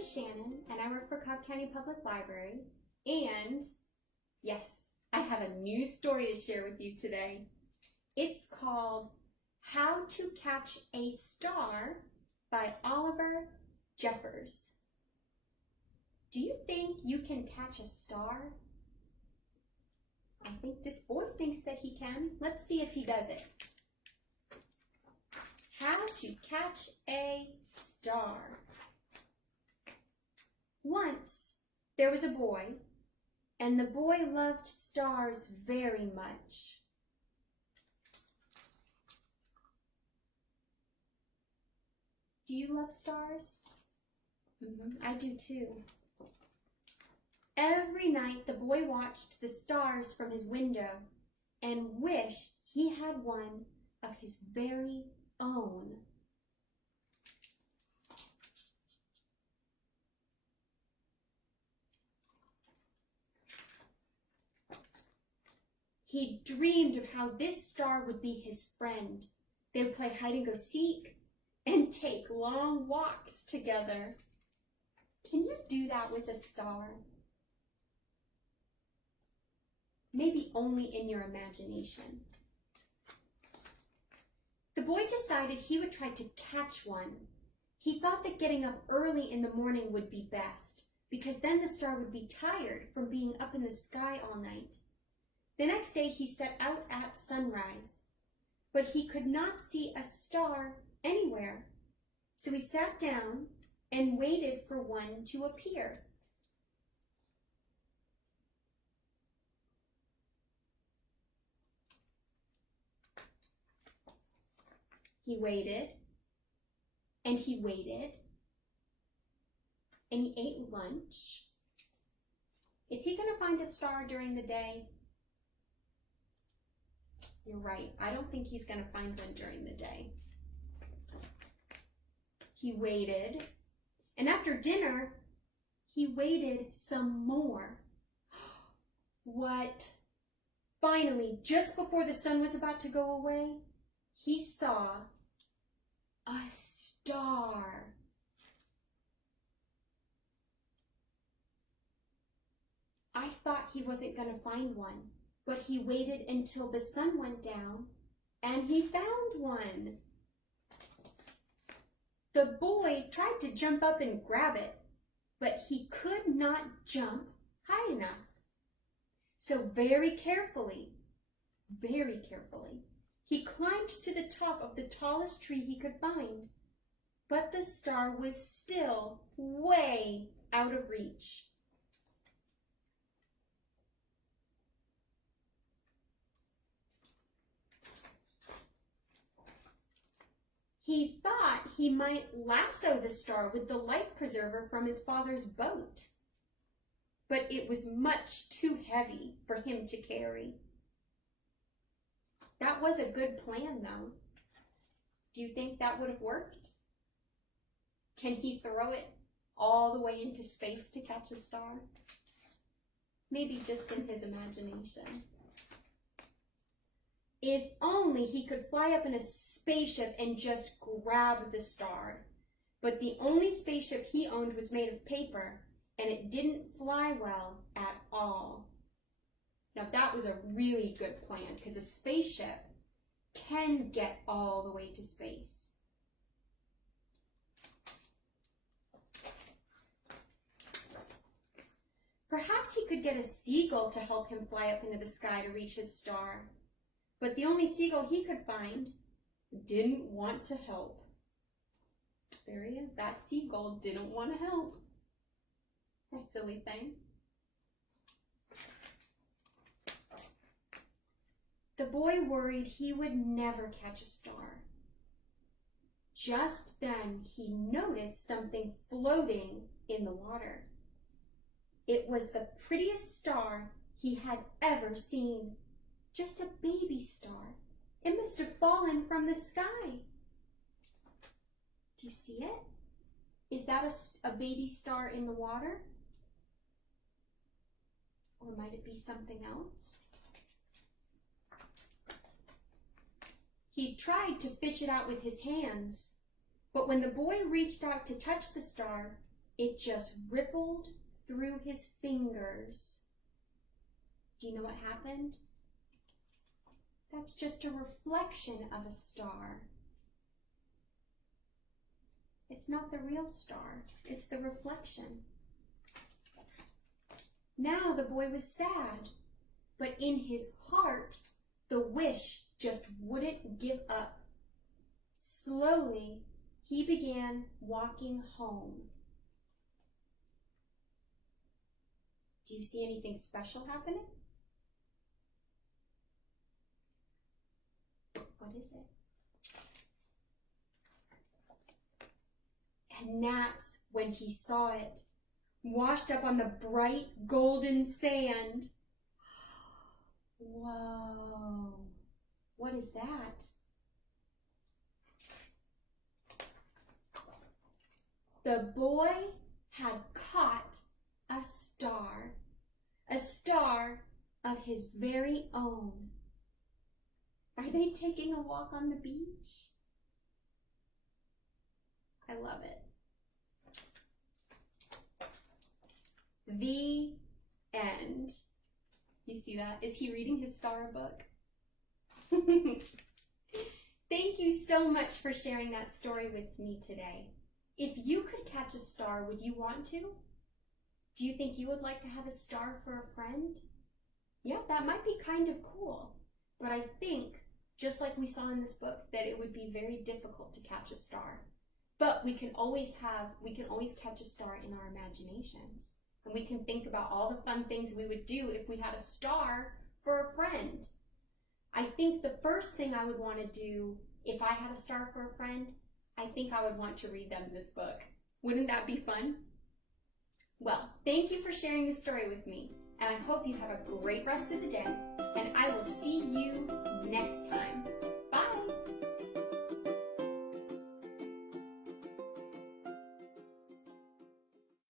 is Shannon, and I work for Cobb County Public Library, and yes, I have a new story to share with you today. It's called How to Catch a Star by Oliver Jeffers. Do you think you can catch a star? I think this boy thinks that he can. Let's see if he does it. How to catch a star. Once there was a boy, and the boy loved stars very much. Do you love stars? I do too. Every night the boy watched the stars from his window and wished he had one of his very own. He dreamed of how this star would be his friend. They would play hide and go seek and take long walks together. Can you do that with a star? Maybe only in your imagination. The boy decided he would try to catch one. He thought that getting up early in the morning would be best, because then the star would be tired from being up in the sky all night. The next day he set out at sunrise, but he could not see a star anywhere. So he sat down and waited for one to appear. He waited, and he waited, and he ate lunch. Is he going to find a star during the day? You're right. I don't think he's going to find one during the day. He waited, and after dinner, he waited some more. What? Finally, just before the sun was about to go away, he saw a star. I thought he wasn't going to find one, but he waited until the sun went down and he found one. The boy tried to jump up and grab it, but he could not jump high enough. So very carefully, he climbed to the top of the tallest tree he could find, but the star was still way out of reach. He thought he might lasso the star with the life preserver from his father's boat, but it was much too heavy for him to carry. That was a good plan, though. Do you think that would have worked? Can he throw it all the way into space to catch a star? Maybe just in his imagination. If only he could fly up in a spaceship and just grab the star. But the only spaceship he owned was made of paper, and it didn't fly well at all. Now that was a really good plan, because a spaceship can get all the way to space. Perhaps he could get a seagull to help him fly up into the sky to reach his star. But the only seagull he could find didn't want to help. There he is. That seagull didn't want to help. A silly thing. The boy worried he would never catch a star. Just then he noticed something floating in the water. It was the prettiest star he had ever seen. Just a baby star. It must have fallen from the sky. Do you see it? Is that a baby star in the water? Or might it be something else? He tried to fish it out with his hands, but when the boy reached out to touch the star, It just rippled through his fingers. Do you know what happened? That's just a reflection of a star. It's not the real star, it's the reflection. Now the boy was sad, but in his heart, the wish just wouldn't give up. Slowly, he began walking home. Do you see anything special happening? What is it? And that's when he saw it, washed up on the bright golden sand. Whoa, what is that? The boy had caught a star of his very own. Are they taking a walk on the beach? I love it. The end. You see that? Is he reading his star book? Thank you so much for sharing that story with me today. If you could catch a star, would you want to? Do you think you would like to have a star for a friend? Yeah, that might be kind of cool. But I think, just like we saw in this book, that it would be very difficult to catch a star. But we can always catch a star in our imaginations. And we can think about all the fun things we would do if we had a star for a friend. I think the first thing I would want to do if I had a star for a friend, I think I would want to read them this book. Wouldn't that be fun? Well, thank you for sharing this story with me, and I hope you have a great rest of the day, and I will see you next time.